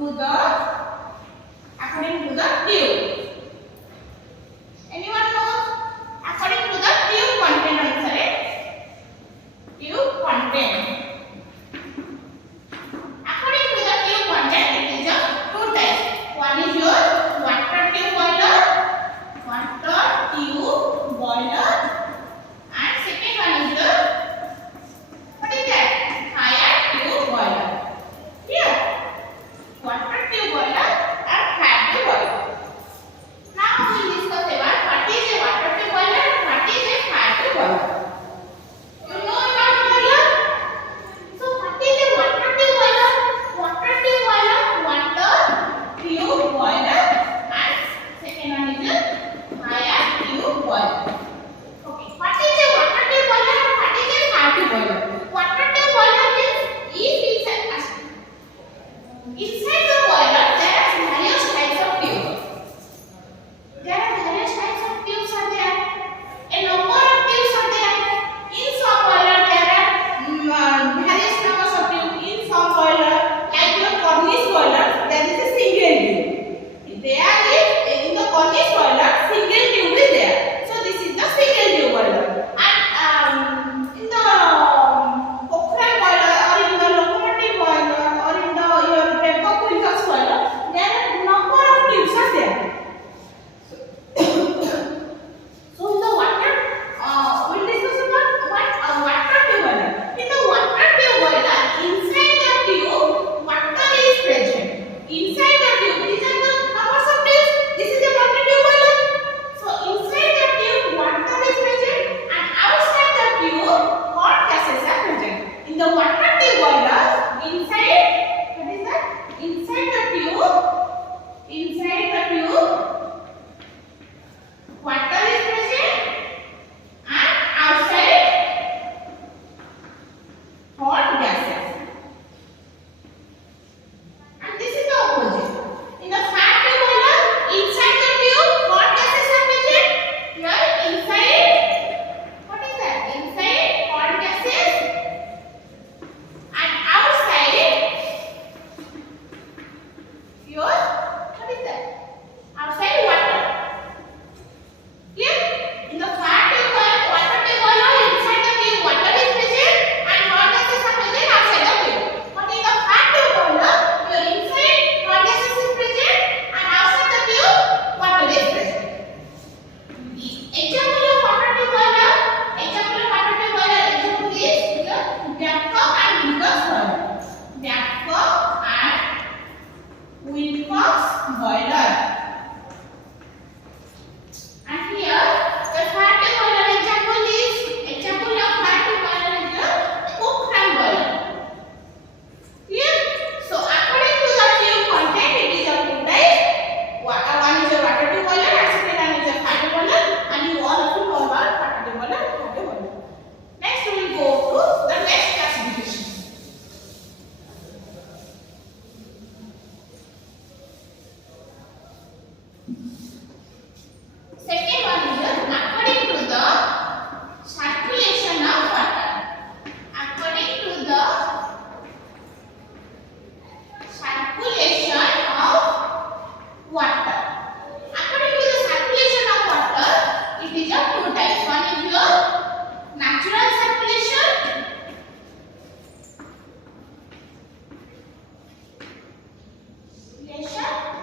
to the according to the tube. Anyone knows? According to the tube content answer is tube content. According to the tube content, it is of two types. One is your water tube boiler, and second one is your what is that? Fire tube boiler. Clear? Water tube boiler and fire tube boiler. Now we will discuss about what is a water tube boiler and what is a fire tube boiler. You know about boiler? So what is a water tube boiler? Water tube boiler, water tube boiler, and second one is a fire tube boiler. Okay, what is a water tube boiler and what is a fire tube boiler? Water tube boiler means inside the boiler there are various types of tubes. There are various types of tubes are there. A number of tubes are there. In some boiler there are various numbers of tubes. In some boiler, like your cornice boiler, there is a single tube. There is in the cornice boiler single tube is there. So this is the single tube boiler. And in the Cochrane boiler or in the locomotive boiler or in the your Pepper-Quilcox boiler, there are number of tubes are there. So in the water, we'll discuss about what a water tube boiler. In the water tube boiler, inside the tube, water is present. Inside the tube, these are the numbers of tubes. This is a water tube boiler. So inside the tube, water is present, and outside the tube, hot gases are present. In the water tube boiler, inside, what is that? Inside the tube, water is present, and outside, hot gases. And this is the opposite. In the fire tube boiler, inside the tube, hot gases are present. Here, inside, what is that? Inside, hot gases, and outside, your, what is that? Outside, water. Clear? In the fire tube boiler, water tube boiler, inside the tube, water is present, and hot gases are present outside the tube. But in the fire tube boiler, your inside hot gases is present, and outside the tube, water is present. The example of water tube boiler, example is the Babcock and Wilcox boiler. Babcock and Wilcox boiler. And here, the fire tube boiler example of fire tube boiler is the Cochrane boiler. Clear? So according to the tube content, it is of two types. One is a water tube boiler, and second one is a fire tube boiler. And you all of you know about water tube boiler, fire tube boiler. Next, we will go to the next classification. Second one is according to the circulation of water. According to the circulation of water. According to the circulation of water, it is of two types. One is your natural circulation,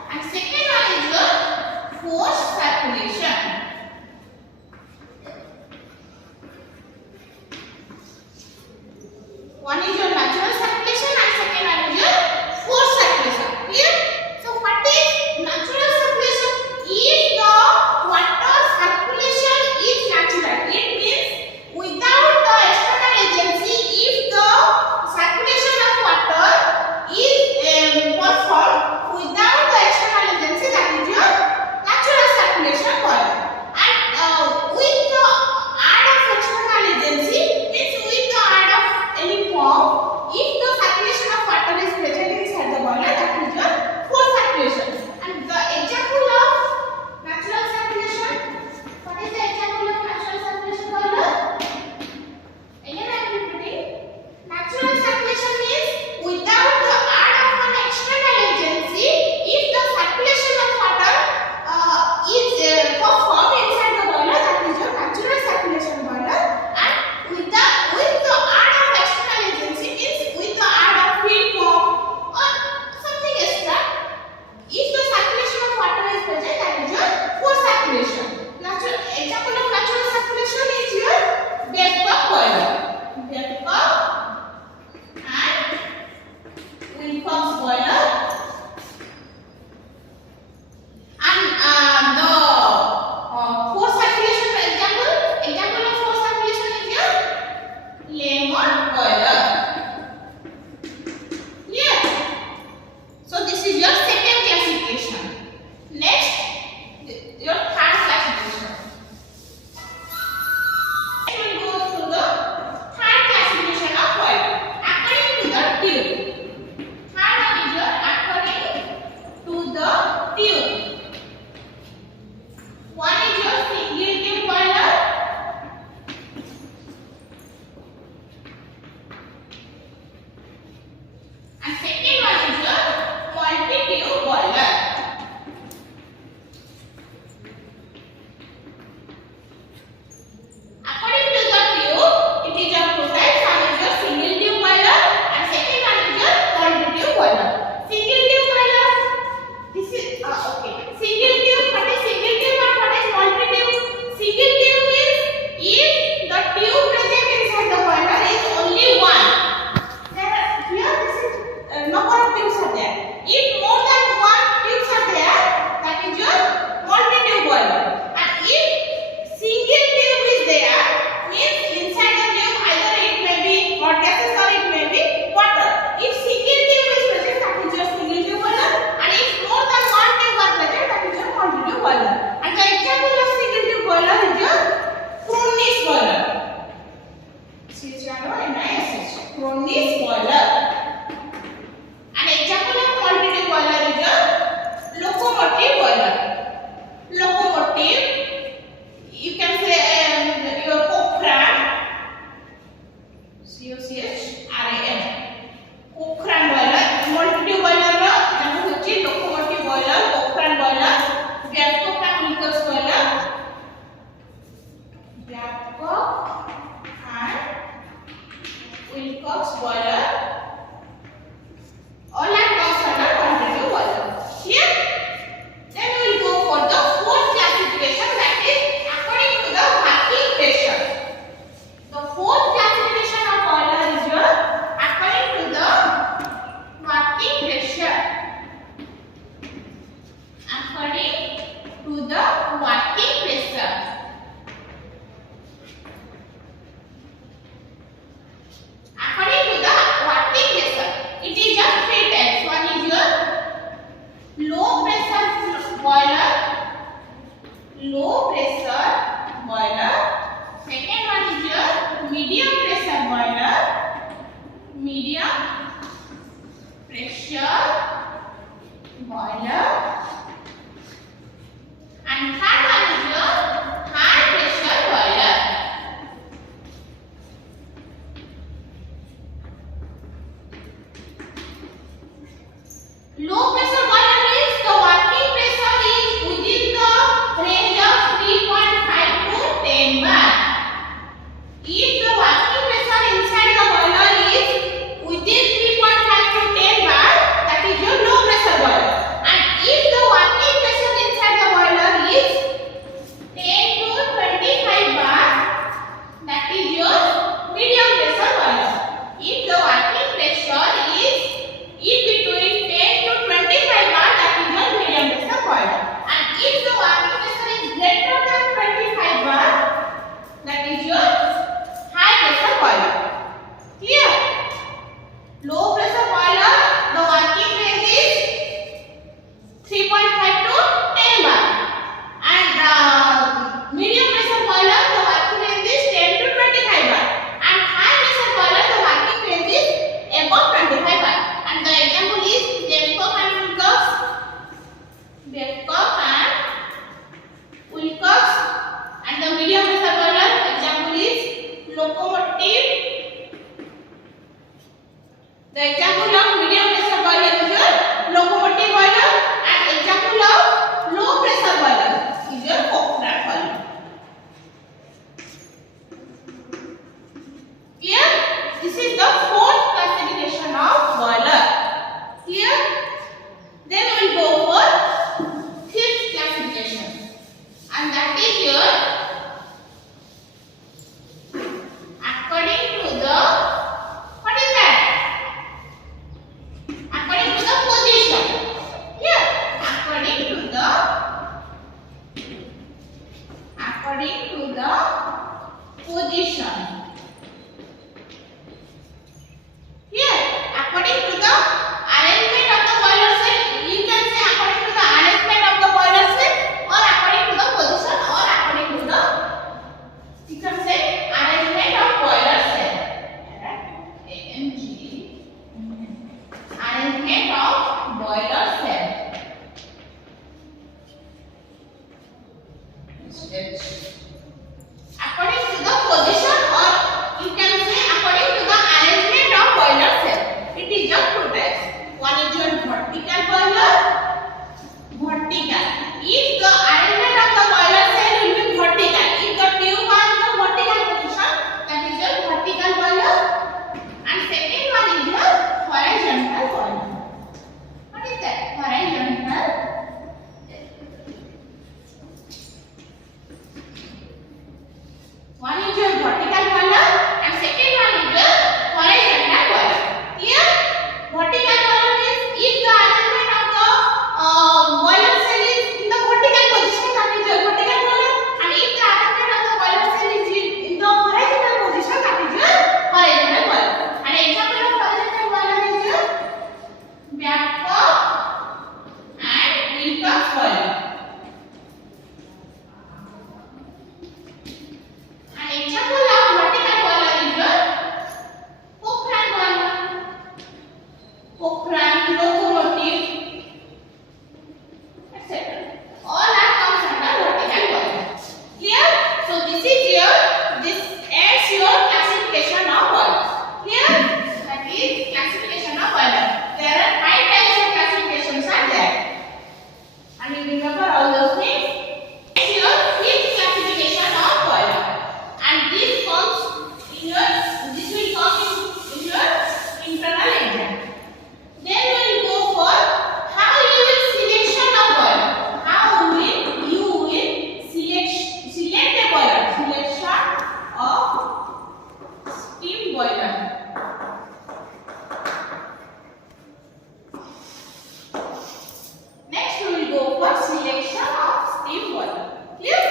and second one is your boiler. And third one is your high pressure boiler. Low pressure boiler is the working pressure is within the range of 3.5 to 10 bar. If the working pressure inside the boiler is within 3.5 to 10 bar, that is your low pressure boiler. And if the working pressure inside the boiler is 10 to 25 bar, that is your medium pressure boiler. If the working pressure is in between 10 to 25 bar, that is your medium pressure boiler. And if the working pressure is greater than 25 bar, that is your high pressure boiler. Clear? Low pressure boiler, the working range is 3.5 to 10 bar. And medium pressure boiler, the working range is 10 to 25 bar. And high pressure boiler, the working range is above 25 bar. And the example is Babcock and Wilcox. Babcock and Wilcox. And the medium pressure boiler example is locomotive. The example of medium pressure boiler is your locomotive boiler, and example of low pressure boiler is your Cochrane boiler. Clear? This is the fourth classification of boiler. Clear? Then we will go for fifth classification, and that is your according to the, what is that? According to the position. Here, according to the position. Here, according to the arrangement of the boiler set, you can say according to the arrangement of the boiler set, or according to the position, or according to the, you can say arrangement of boiler set. AMG, arrangement of boiler set. According to the position, or you can say according to the arrangement of boiler set. It is of two types. One is your vertical boiler. Vertical. If the arrangement of the boiler set will be vertical, if the tube are in the vertical position, that is your vertical boiler. And second one is your horizontal boiler. What is that? Horizontal. One is your vertical boiler, and second one is your horizontal boiler. Clear? Vertical boiler means if the arrangement of the boiler cell is in the vertical position, that is your vertical boiler, and if the arrangement of the boiler cell is in the horizontal position, that is your horizontal boiler. An example of horizontal boiler is your Babcock and Wilcox boiler. An example of vertical boiler is your Cochrane boiler, Cochrane, locomotive, etc. All are comes under vertical boiler. Clear? So this ends your classification of boiler. Clear? That is classification of boiler. There are 5 types of classifications are there. And you remember all those things. It's your fifth classification of boiler. And this will come in your internal exam. Then we will go for how you will selection of boiler. How will you will select a boiler? Selection of steam boiler. Next we will go for selection of steam boiler. Clear?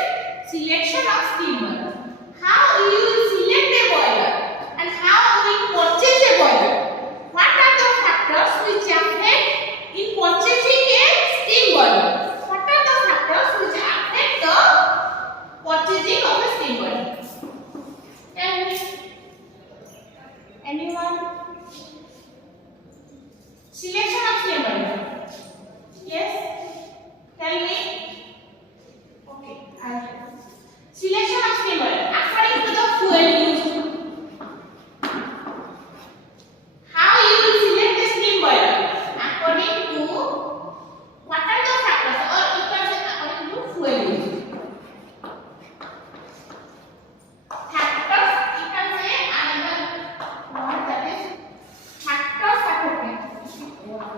Selection of steam boiler. How you will select a boiler and how we purchase a boiler. What are the factors which affect in purchasing a steam boiler? What are the factors which affect the purchasing of a steam boiler? Tell me. Anyone? Selection of steam boiler.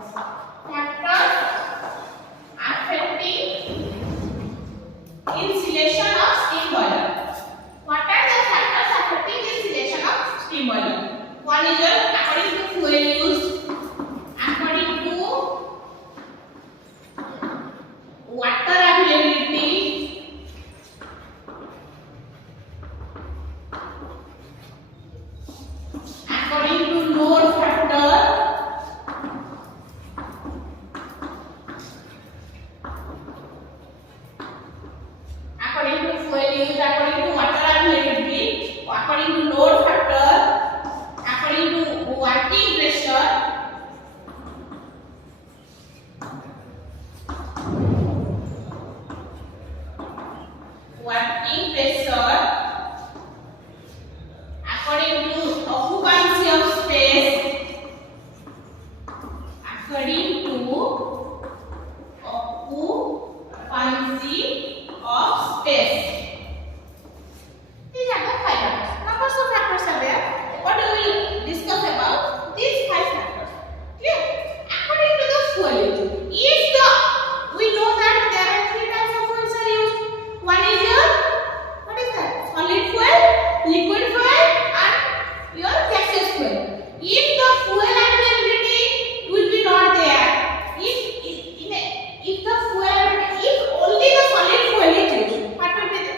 factors affecting insulation of steam boiler. What are the factors affecting insulation of steam boiler? One is according to fuel use, according to water availability, according to load factor, according to fuel use, according to water availability, according to load factor, according to working pressure, according to occupancy of space, according to occupancy of space. These are the 5 factors. Numbers of factors are there. What do we discuss about these 5 factors? Clear? According to the fuel use, we know that there are 3 types of fuels are used. One is your, what is that? Solid fuel, liquid fuel, and your gaseous fuel. If the fuel availability will be not there, if only the solid fuel is used, what will be the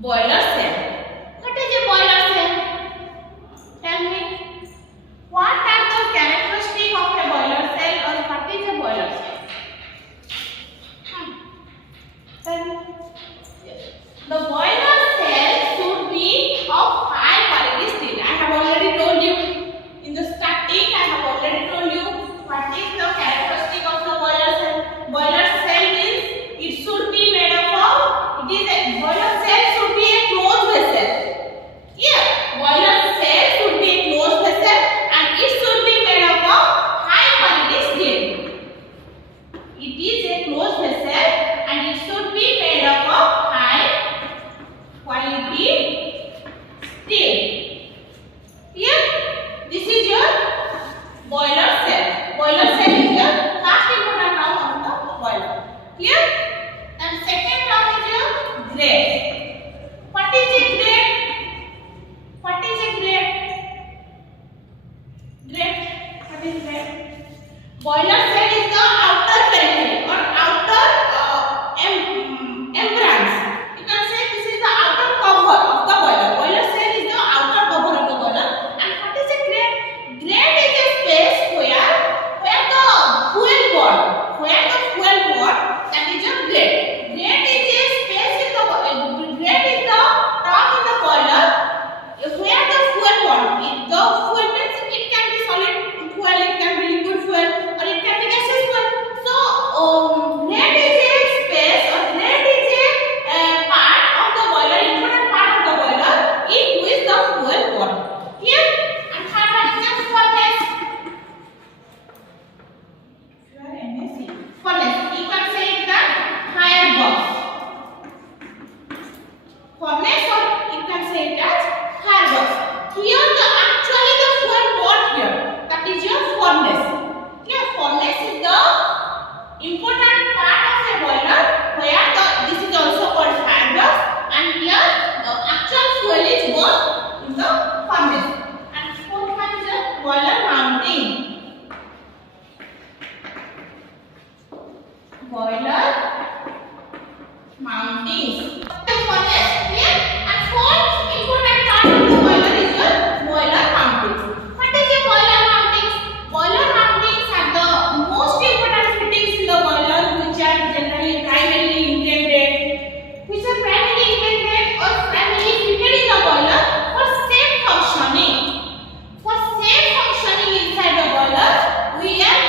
Boiler cell. What is a boiler cell? Tell me. What are the characteristics of a boiler cell, or what is a boiler cell? Tell me. Yes. The boiler cell should be of high quality steel. I have already told you in the starting. I have already told you what is the characteristic of the boiler cell. Boiler cell means it should be made up of. It is a boiler cell should be a closed vessel. Yeah, boiler cell should be a closed vessel and it should be made up of high quality steel. It is a closed vessel and it should be made up of high quality steel. Here, this is your boiler cell. Boiler cell is your first important term of the boiler. Clear? And second term is your grade. What is a grade? What is a grade? Grade. What is grade? Boiler cell is the outer periphery or outer membranes. You can say this is the outer cover of the boiler. Boiler cell is the outer cover of the boiler. And what is a grate? Grate is a space where the fuel board, that is your grate. Grate is a space in the grate is the top in the boiler where the fuel board. The fuel means it can be solid fuel, it can be liquid fuel, or it can be gaseous fuel. So grate is a space, or grate is a part of the boiler, important part of the boiler in which the fuel board. Here, and third one is the furnace. Furnace. You can say it the firebox. Furnace, or you can say it as firebox. Here actually the fuel board here. That is your furnace. Here furnace is the important part of a boiler where this is also called firebox, and here the actual fuel is burned in the furnace. And fourth one is the boiler mounting. Boiler mounting. Furnace here, and fourth important part of the boiler is your boiler mounting. What is a boiler mounting? Boiler mountings are the most important fittings in the boiler, which are primarily intended or primarily fitted in the boiler for safe functioning. For safe functioning inside the boiler, we have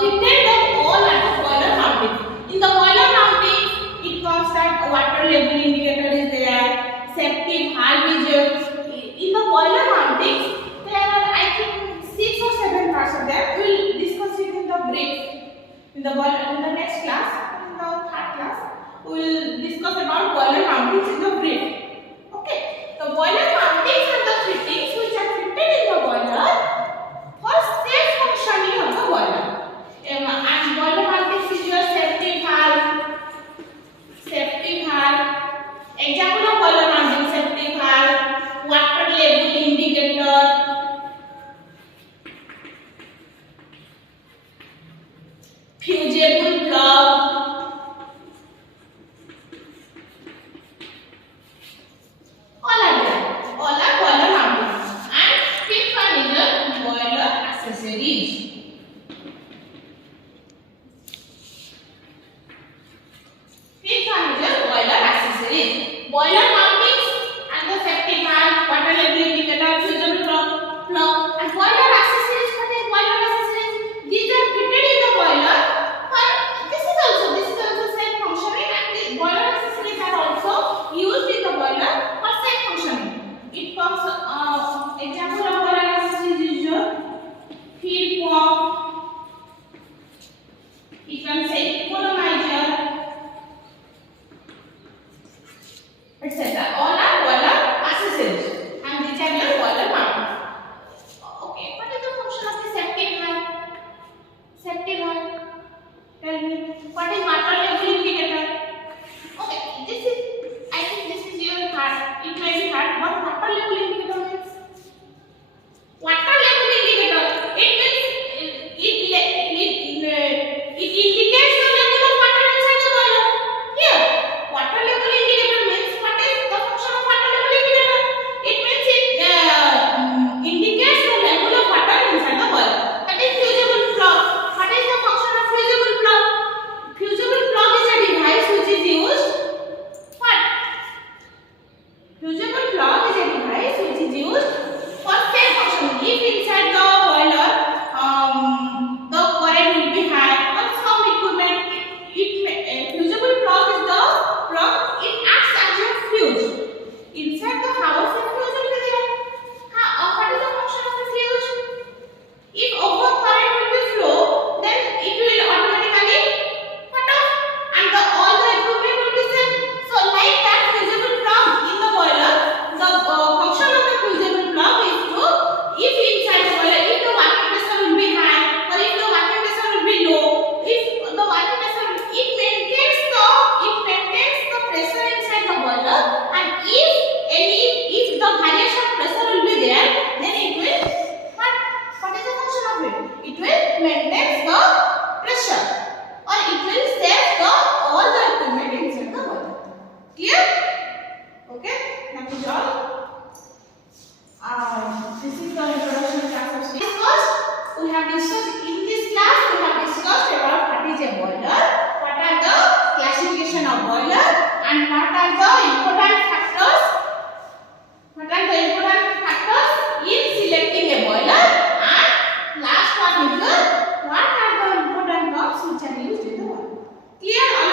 fitted them all at the boiler mounting. In the boiler mounting, it comes that water level indicator is there, safety valve is there. In the boiler mountings, there are I think 6 or 7 parts of them. We will discuss it in the brief. In the next class, in the third class, we will discuss about boiler mountings in the brief. Okay. The boiler mountings are the fittings which are fitted in the boiler for safe functioning of the boiler. And boiler mountings is your safety valve. Example of boiler mounting: safety valve, water level indicator, fusible plug, all are there. All are boiler mountings. And fifth one is your boiler accessories. Fifth one is your boiler accessories. Boiler mountings and the safety valve, water level indicator, fusible plug, and boiler accessories. What is boiler accessories? These are fitted in the boiler. This is also safe functioning, and the boiler accessories are also used in the boiler for safe functioning. It comes example of boiler accessories is your feed pump. You can say economizer, etc. figure what are the important terms which are used in the boiler. Clear?